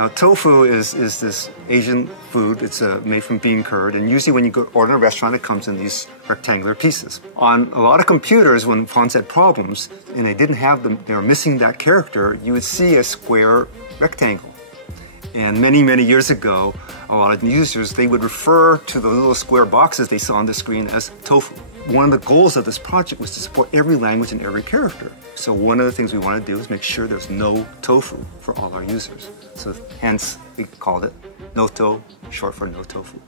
Now, tofu is this Asian food. It's made from bean curd, and usually when you go order in a restaurant, it comes in these rectangular pieces. On a lot of computers, when fonts had problems and they didn't have them, they were missing that character, you would see a square rectangle. And many, many years ago, a lot of users, they would refer to the little square boxes they saw on the screen as tofu. One of the goals of this project was to support every language and every character. So one of the things we want to do is make sure there's no tofu for all our users. So hence, we called it Noto, short for no tofu.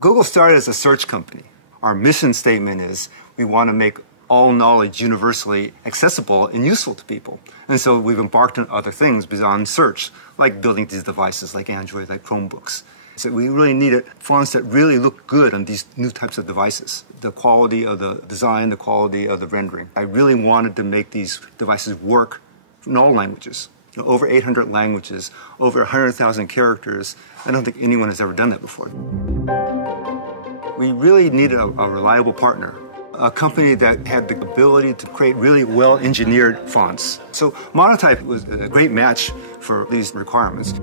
Google started as a search company. Our mission statement is we want to make all knowledge universally accessible and useful to people. And so we've embarked on other things beyond search, like building these devices like Android, like Chromebooks. So we really needed fonts that really look good on these new types of devices. The quality of the design, the quality of the rendering. I really wanted to make these devices work in all languages. You know, over 800 languages, over 100,000 characters. I don't think anyone has ever done that before. We really needed a reliable partner. A company that had the ability to create really well-engineered fonts. So Monotype was a great match for these requirements.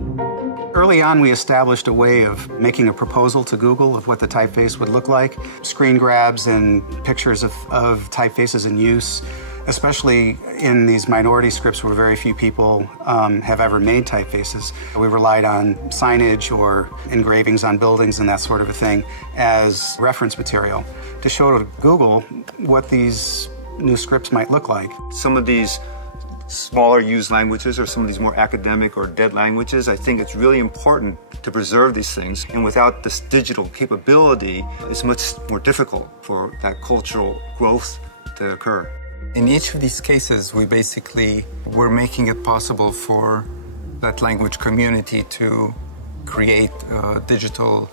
Early on, we established a way of making a proposal to Google of what the typeface would look like. Screen grabs and pictures of typefaces in use, especially in these minority scripts where very few people have ever made typefaces. We relied on signage or engravings on buildings and that sort of a thing as reference material to show to Google what these new scripts might look like. Some of these smaller used languages or some of these more academic or dead languages, I think it's really important to preserve these things. And without this digital capability, it's much more difficult for that cultural growth to occur. In each of these cases, we basically were making it possible for that language community to create a digital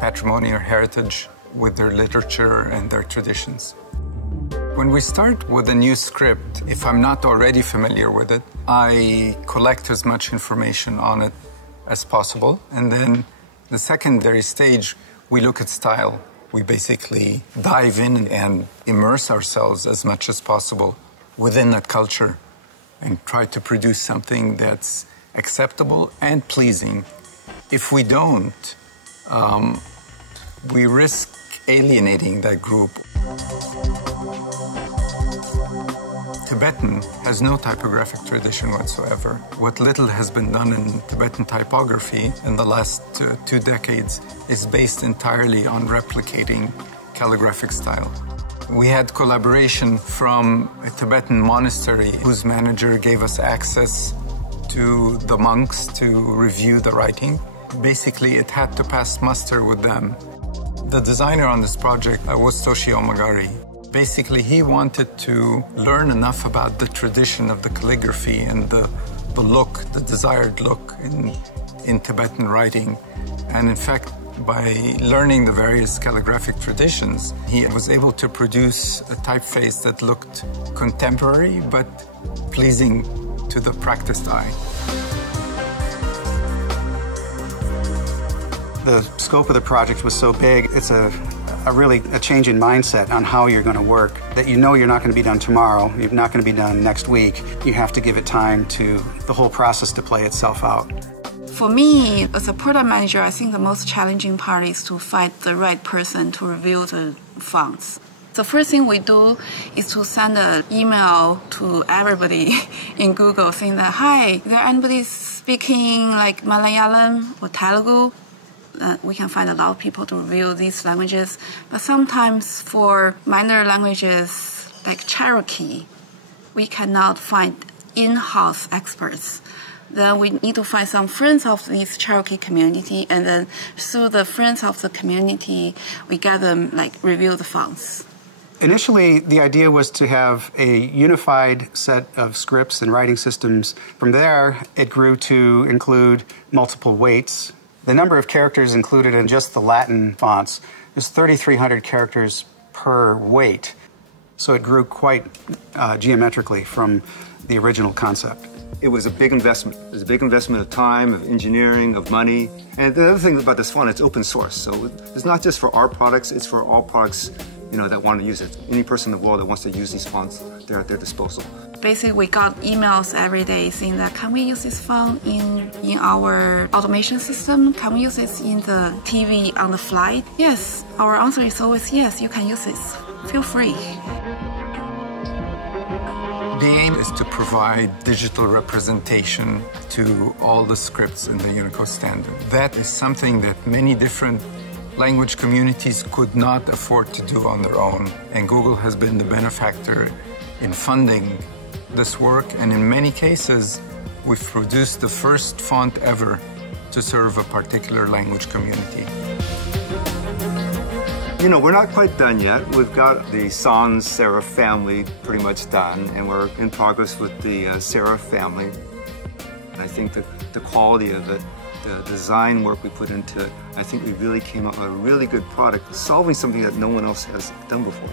patrimony or heritage with their literature and their traditions. When we start with a new script, if I'm not already familiar with it, I collect as much information on it as possible. And then the secondary stage, we look at style. We basically dive in and immerse ourselves as much as possible within that culture and try to produce something that's acceptable and pleasing. If we don't, we risk alienating that group. Tibetan has no typographic tradition whatsoever. What little has been done in Tibetan typography in the last 2 decades is based entirely on replicating calligraphic style. We had collaboration from a Tibetan monastery whose manager gave us access to the monks to review the writing. Basically, it had to pass muster with them. The designer on this project was Toshio Magari. Basically, he wanted to learn enough about the tradition of the calligraphy and the look, the desired look in Tibetan writing. And in fact, by learning the various calligraphic traditions, he was able to produce a typeface that looked contemporary but pleasing to the practiced eye. The scope of the project was so big, it's really a change in mindset on how you're going to work, that you know you're not going to be done tomorrow, you're not going to be done next week. You have to give it time to the whole process to play itself out. For me, as a product manager, I think the most challenging part is to find the right person to review the fonts. The first thing we do is to send an email to everybody in Google saying that, hi, is there anybody speaking like Malayalam or Telugu? We can find a lot of people to review these languages. But sometimes for minor languages like Cherokee, we cannot find in-house experts. Then we need to find some friends of this Cherokee community, and then through the friends of the community, we get them review the fonts. Initially, the idea was to have a unified set of scripts and writing systems. From there, it grew to include multiple weights. The number of characters included in just the Latin fonts is 3,300 characters per weight. So it grew quite geometrically from the original concept. it was a big investment. It was a big investment of time, of engineering, of money. And the other thing about this font, it's open source. So it's not just for our products, it's for all products, that want to use it. Any person in the world that wants to use these fonts, they're at their disposal. Basically, we got emails every day saying that, can we use this font in our automation system? Can we use this in the TV on the flight? Yes. Our answer is always yes, you can use this. Feel free. The aim is to provide digital representation to all the scripts in the Unicode standard. That is something that many different language communities could not afford to do on their own. And Google has been the benefactor in funding this work. And in many cases, we've produced the first font ever to serve a particular language community. We're not quite done yet. We've got the sans serif family pretty much done, and we're in progress with the serif family. And I think that the quality of it, the design work we put into it, I think we really came up with a really good product, solving something that no one else has done before.